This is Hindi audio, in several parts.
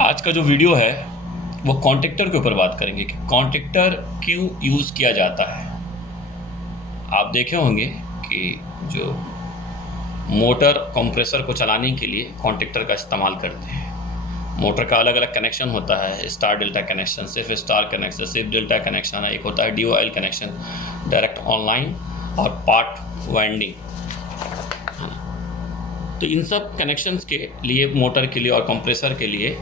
आज का जो वीडियो है वो कॉन्टेक्टर के ऊपर बात करेंगे कि कॉन्टेक्टर क्यों यूज़ किया जाता है। आप देखे होंगे कि जो मोटर कंप्रेसर को चलाने के लिए कॉन्टेक्टर का इस्तेमाल करते हैं। मोटर का अलग अलग कनेक्शन होता है, स्टार डेल्टा कनेक्शन, सिर्फ स्टार कनेक्शन, सिर्फ डेल्टा कनेक्शन है, एक होता है DOL कनेक्शन, डायरेक्ट ऑनलाइन, और पार्ट वाइंडिंग। तो इन सब कनेक्शंस के लिए, मोटर के लिए और कंप्रेसर के लिए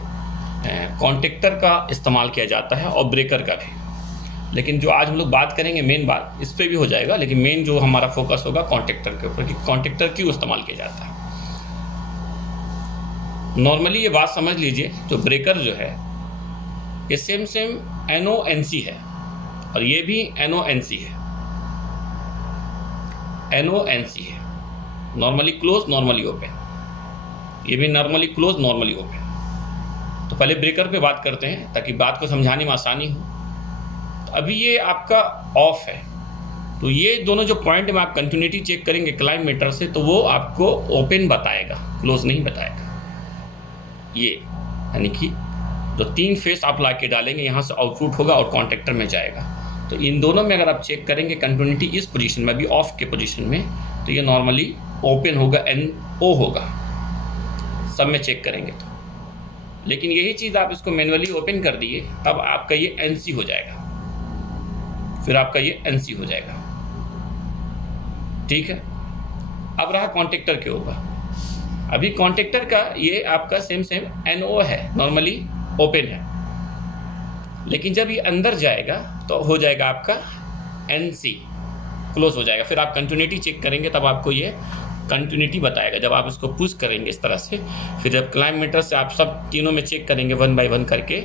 कॉन्टेक्टर का इस्तेमाल किया जाता है, और ब्रेकर का भी। लेकिन जो आज हम लोग बात करेंगे, मेन बात इस पर भी हो जाएगा, लेकिन मेन जो हमारा फोकस होगा कॉन्टेक्टर के ऊपर कि कॉन्टेक्टर क्यों इस्तेमाल किया जाता है। नॉर्मली ये बात समझ लीजिए, जो ब्रेकर जो है ये सेम NONC है, और ये भी NONC है। NONC है, नॉर्मली क्लोज नॉर्मली ओपन। ये भी नॉर्मली क्लोज नॉर्मली ओपन। तो पहले ब्रेकर पे बात करते हैं ताकि बात को समझाने में आसानी हो। तो अभी ये आपका ऑफ है, तो ये दोनों जो पॉइंट में आप कंटिन्यूटी चेक करेंगे क्लाइम मीटर से, तो वो आपको ओपन बताएगा, क्लोज नहीं बताएगा। ये यानी कि जो 3 फेस आप ला के डालेंगे, यहाँ से आउटपुट होगा और कॉन्टेक्टर में जाएगा। तो इन दोनों में अगर आप चेक करेंगे कंटिन्यूटी इस पोजीशन में, अभी ऑफ के पोजीशन में, तो ये नॉर्मली ओपन होगा, NO होगा। सब में चेक करेंगे तो। लेकिन यही चीज़ आप इसको मैनुअली ओपन कर दिए, तब आपका ये NC हो जाएगा, फिर आपका ये NC हो जाएगा। ठीक है। अब रहा कॉन्टेक्टर के ऊपर। अभी कॉन्टेक्टर का ये आपका सेम NO है, नॉर्मली ओपन है, लेकिन जब ये अंदर जाएगा तो हो जाएगा आपका NC, क्लोज हो जाएगा। फिर आप कंटिन्यूटी चेक करेंगे, तब आपको ये कंटिन्यूटी बताएगा। जब आप इसको पुश करेंगे इस तरह से, फिर जब क्लाइम मीटर से आप सब तीनों में चेक करेंगे 1 बाय 1 करके,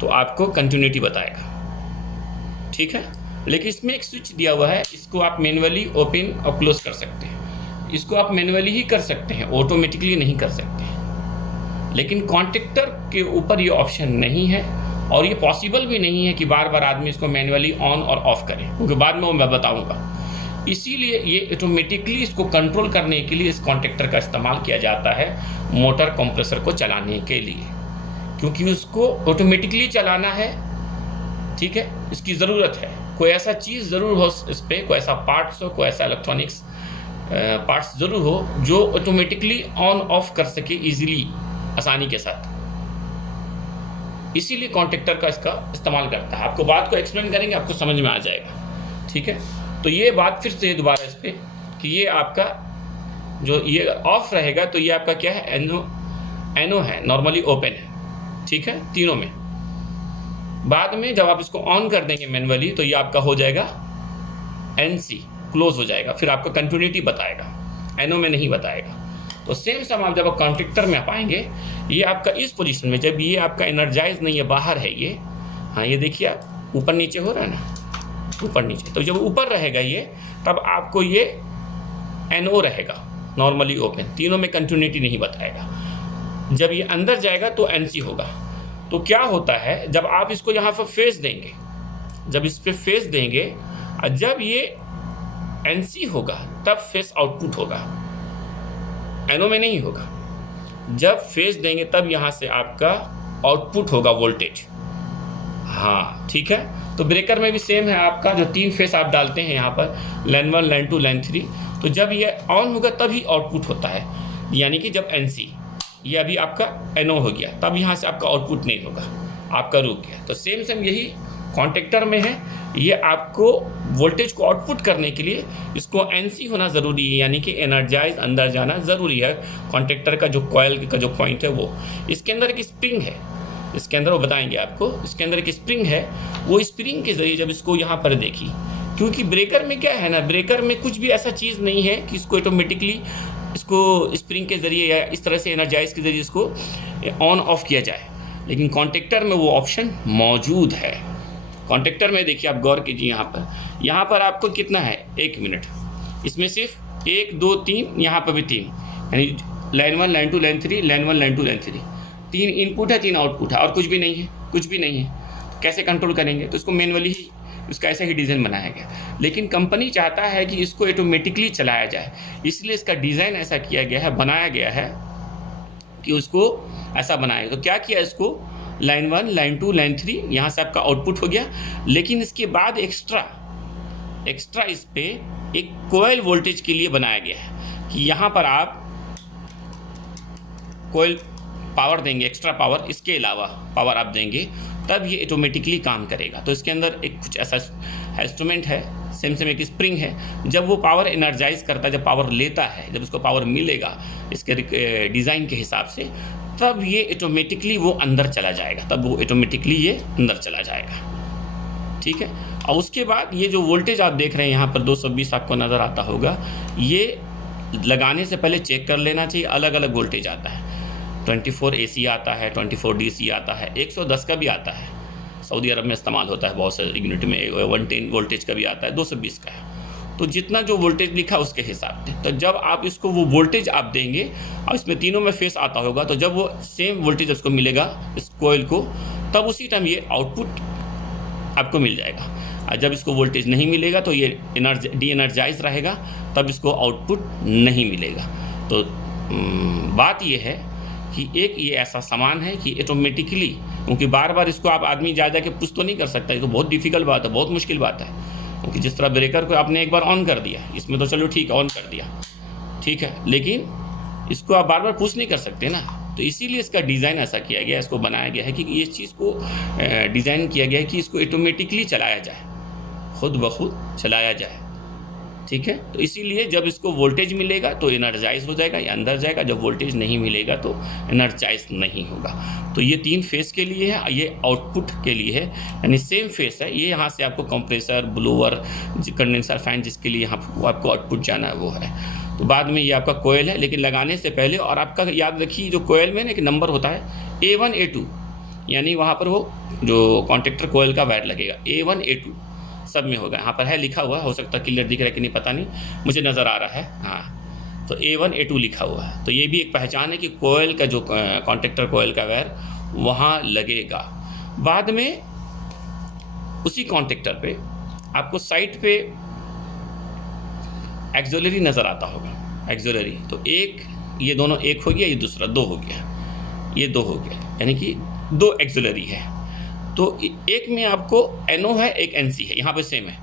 तो आपको कंटिन्यूटी बताएगा। ठीक है। लेकिन इसमें एक स्विच दिया हुआ है, इसको आप मैनुअली ओपन और क्लोज कर सकते हैं। इसको आप मैनुअली ही कर सकते हैं, ऑटोमेटिकली नहीं कर सकते। लेकिन कॉन्टेक्टर के ऊपर ये ऑप्शन नहीं है, और ये पॉसिबल भी नहीं है कि बार बार आदमी इसको मैनुअली ऑन और ऑफ करे, क्योंकि बाद में वो मैं बताऊंगा। इसीलिए ये ऑटोमेटिकली इसको कंट्रोल करने के लिए इस कॉन्टेक्टर का इस्तेमाल किया जाता है मोटर कंप्रेसर को चलाने के लिए, क्योंकि उसको ऑटोमेटिकली चलाना है। ठीक है, इसकी ज़रूरत है। कोई ऐसा चीज़ ज़रूर हो इस पर, कोई ऐसा पार्ट्स हो, कोई ऐसा इलेक्ट्रॉनिक्स पार्ट्स ज़रूर हो जो ऑटोमेटिकली ऑन ऑफ कर सके ईजिली, आसानी के साथ। इसीलिए कॉन्टेक्टर का इसका इस्तेमाल करता है। आपको बात को एक्सप्लेन करेंगे, आपको समझ में आ जाएगा। ठीक है। तो ये बात फिर से दोबारा इस पर कि ये आपका जो ये ऑफ रहेगा, तो ये आपका क्या है, NO है, नॉर्मली ओपन है। ठीक है, तीनों में। बाद में जब आप इसको ऑन कर देंगे मैनुअली, तो ये आपका हो जाएगा NC, क्लोज हो जाएगा। फिर आपको कंटिन्यूटी बताएगा, NO में नहीं बताएगा। तो सेम आप जब आप कॉन्टेक्टर में आप आएंगे, ये आपका इस पोजीशन में, जब ये आपका एनर्जाइज नहीं है, बाहर है ये, हाँ ये देखिए आप ऊपर नीचे हो रहा है ना, ऊपर नीचे। तो जब ऊपर रहेगा ये, तब आपको ये NO रहेगा, नॉर्मली ओपन। तीनों में कंटिन्यूटी नहीं बताएगा। जब ये अंदर जाएगा तो NC होगा। तो क्या होता है, जब आप इसको यहाँ पर फेस देंगे, जब इस पर फेस देंगे, और जब ये NC होगा, तब फेस आउटपुट होगा, NO में नहीं होगा। जब फेस देंगे तब यहाँ से आपका आउटपुट होगा वोल्टेज। हाँ ठीक है। तो ब्रेकर में भी सेम है, आपका जो 3 फेस आप डालते हैं यहाँ पर, लाइन 1, लाइन 2, लाइन 3, तो जब ये ऑन होगा तभी आउटपुट होता है। यानी कि जब NC, ये अभी आपका NO हो गया, तब यहाँ से आपका आउटपुट नहीं होगा, आपका रुक गया। तो सेम यही कॉन्टेक्टर में है। ये आपको वोल्टेज को आउटपुट करने के लिए इसको NC होना ज़रूरी है, यानी कि एनर्जाइज अंदर जाना ज़रूरी है। कॉन्टेक्टर का जो कॉयल का जो पॉइंट है वो, इसके अंदर एक स्प्रिंग है, इसके अंदर वो बताएंगे आपको, इसके अंदर एक स्प्रिंग है। वो स्प्रिंग के ज़रिए जब इसको यहाँ पर देखिए, क्योंकि ब्रेकर में क्या है ना, ब्रेकर में कुछ भी ऐसा चीज़ नहीं है कि इसको ऑटोमेटिकली इसको स्प्रिंग के ज़रिए या इस तरह से एनर्जाइज के ज़रिए इसको ऑन ऑफ किया जाए। लेकिन कॉन्टेक्टर में वो ऑप्शन मौजूद है। कॉन्टेक्टर में देखिए, आप गौर कीजिए, यहाँ पर आपको कितना है, 1 मिनट, इसमें सिर्फ 1, 2, 3, यहाँ पर भी 3, यानी line 1, line 2, line 3, line 1, line 2, line 3, 3 input है, 3 आउटपुट है, और कुछ भी नहीं है, कुछ भी नहीं है। तो कैसे कंट्रोल करेंगे? तो इसको मैनुअली ही, इसका ऐसा ही डिज़ाइन बनाया गया। लेकिन कंपनी चाहता है कि इसको ऑटोमेटिकली चलाया जाए, इसलिए इसका डिज़ाइन ऐसा किया गया है, बनाया गया है कि उसको ऐसा बनाएगा। तो क्या किया, इसको लाइन 1, लाइन 2, लाइन 3 यहाँ से आपका आउटपुट हो गया। लेकिन इसके बाद एक्स्ट्रा इस पे एक कोयल वोल्टेज के लिए बनाया गया है कि यहाँ पर आप कोयल पावर देंगे, एक्स्ट्रा पावर, इसके अलावा पावर आप देंगे, तब ये ऑटोमेटिकली काम करेगा। तो इसके अंदर एक कुछ ऐसा इंस्ट्रूमेंट है, सेम एक स्प्रिंग है, जब वो पावर एनर्जाइज करता है, जब पावर लेता है, जब उसको पावर मिलेगा इसके डिज़ाइन के हिसाब से, तब ये ऑटोमेटिकली वो अंदर चला जाएगा, ठीक है। और उसके बाद ये जो वोल्टेज आप देख रहे हैं यहाँ पर 220 आपको नज़र आता होगा, ये लगाने से पहले चेक कर लेना चाहिए। अलग अलग वोल्टेज आता है, 24 AC आता है, 24 DC आता है, 110 का भी आता है, सऊदी अरब में इस्तेमाल होता है बहुत से यूनिट में, 110 वोल्टेज का भी आता है, 220 का है। तो जितना जो वोल्टेज लिखा उसके हिसाब से, तो जब आप इसको वो वोल्टेज आप देंगे, और इसमें तीनों में फेस आता होगा, तो जब वो सेम वोल्टेज उसको मिलेगा इस कोयल को, तब उसी टाइम ये आउटपुट आपको मिल जाएगा। और जब इसको वोल्टेज नहीं मिलेगा तो ये डी एनर्जाइज रहेगा, तब इसको आउटपुट नहीं मिलेगा। तो बात ये है कि एक ये ऐसा सामान है कि ऑटोमेटिकली, क्योंकि बार बार इसको आप आदमी जा के पुश तो नहीं कर सकता, ये तो बहुत डिफ़िकल्ट बात है, बहुत मुश्किल बात है। क्योंकि जिस तरह ब्रेकर को आपने एक बार ऑन कर दिया, इसमें तो चलो ठीक है ऑन कर दिया, ठीक है, लेकिन इसको आप बार बार पुश नहीं कर सकते ना। तो इसीलिए इसका डिज़ाइन ऐसा किया गया, इसको बनाया गया है कि इस चीज़ को डिज़ाइन किया गया है कि इसको ऑटोमेटिकली चलाया जाए, खुद ब खुद चलाया जाए, ठीक है। तो इसीलिए जब इसको वोल्टेज मिलेगा तो एनर्जाइज हो जाएगा, या अंदर जाएगा, जब वोल्टेज नहीं मिलेगा तो एनर्जाइज नहीं होगा। तो ये 3 फेस के लिए है, ये आउटपुट के लिए है, यानी सेम फेस है। ये यहाँ से आपको कंप्रेसर, ब्लोअर, कंडेंसर फैन जिसके लिए यहाँ आपको आउटपुट जाना है वो है। तो बाद में ये आपका कोयल है, लेकिन लगाने से पहले, और आपका याद रखिए जो कोयल में ना एक नंबर होता है A1 A2, यानी वहाँ पर वो जो कॉन्टेक्टर कोयल का वायर लगेगा A1 A2 सब में होगा। यहाँ पर है लिखा हुआ, हो सकता है क्लियर दिख रहा है कि नहीं पता नहीं, मुझे नज़र आ रहा है, हाँ। तो A1 A2 लिखा हुआ है। तो ये भी एक पहचान है कि कोयल का जो कॉन्टेक्टर कोयल का वायर वहाँ लगेगा। बाद में उसी कॉन्टेक्टर पे आपको साइड पे एक्सिलरी नज़र आता होगा, एक्सिलरी। तो एक, ये दोनों एक हो गया, ये दूसरा 2 हो गया, ये 2 हो गया, यानी कि 2 एक्सिलरी है। तो एक में आपको NO है, एक NC है, यहाँ पे सेम है,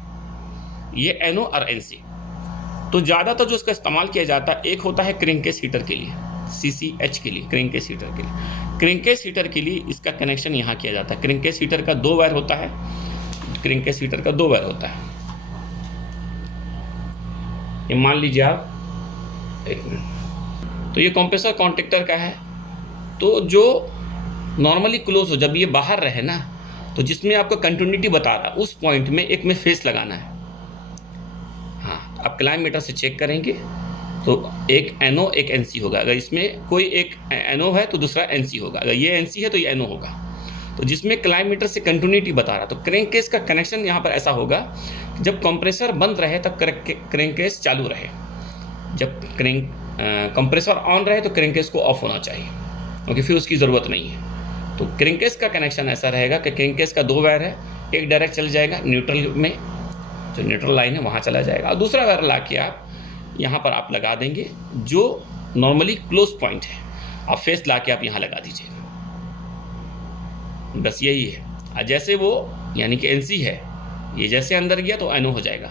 ये NO और NC। तो ज़्यादातर जो इसका इस्तेमाल किया जाता है, एक होता है क्रिंकेस हीटर के लिए, CCH के लिए, क्रिंकेस हीटर के लिए। क्रिंकेस हीटर के लिए इसका कनेक्शन यहाँ किया जाता है। क्रिंकेस हीटर का 2 वायर होता है, क्रिंकेस हीटर का 2 वायर होता है। ये मान लीजिए आप, एक मिनट, तो ये कंप्रेसर कॉन्टेक्टर का है। तो जो नॉर्मली क्लोज हो, जब ये बाहर रहे ना, तो जिसमें आपको कंटिन्यूटी बता रहा है, उस पॉइंट में एक में फेस लगाना है। हाँ, आप क्लाइम मीटर से चेक करेंगे तो एक NO एक NC होगा। अगर इसमें कोई एक NO है तो दूसरा NC होगा, अगर ये NC है तो ये NO होगा। तो जिसमें क्लाइम मीटर से कंटिन्यूटी बता रहा, तो क्रैंककेस का कनेक्शन यहाँ पर ऐसा होगा, जब कंप्रेसर बंद रहे तब क्रैंककेस चालू रहे, जब कंप्रेसर ऑन रहे तो क्रैंककेस को ऑफ होना चाहिए, क्योंकि फिर उसकी ज़रूरत नहीं है। तो क्रैंककेस का कनेक्शन ऐसा रहेगा कि क्रैंककेस का 2 वायर है, एक डायरेक्ट चल जाएगा न्यूट्रल में, जो न्यूट्रल लाइन है वहाँ चला जाएगा, और दूसरा वायर ला के आप यहाँ पर आप लगा देंगे, जो नॉर्मली क्लोज पॉइंट है, आप फेस ला के आप यहाँ लगा दीजिएगा। बस यही है। जैसे वो यानी कि NC है, ये जैसे अंदर गया तो NO हो जाएगा,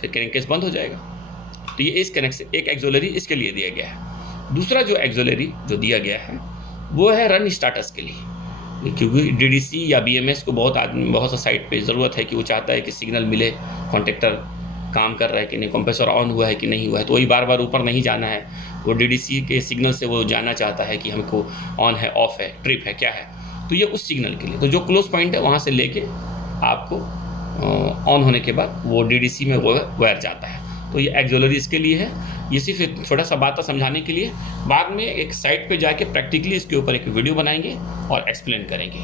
फिर क्रैंककेस बंद हो जाएगा। तो ये इस कनेक्शन, एक एक्सिलरी इसके लिए दिया गया है। दूसरा जो एक्सिलरी जो दिया गया है वो है रन स्टार्टस के लिए, क्योंकि DDC या BMS को बहुत सा साइट पे ज़रूरत है कि वो चाहता है कि सिग्नल मिले, कॉन्टेक्टर काम कर रहा है कि नहीं, कंप्रेसर ऑन हुआ है कि नहीं हुआ है। तो वही बार बार ऊपर नहीं जाना है, वो DDC के सिग्नल से वो जानना चाहता है कि हमको ऑन है, ऑफ है, ट्रिप है, क्या है। तो ये उस सिग्नल के लिए, तो जो क्लोज पॉइंट है वहाँ से लेके आपको ऑन होने के बाद वो DDC में वो वायर जाता है। तो ये एक्सिलरी इसके लिए है। ये सिर्फ छोटा सा बात समझाने के लिए, बाद में एक साइट पे जाके प्रैक्टिकली इसके ऊपर एक वीडियो बनाएंगे और एक्सप्लेन करेंगे।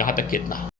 यहाँ तक कितना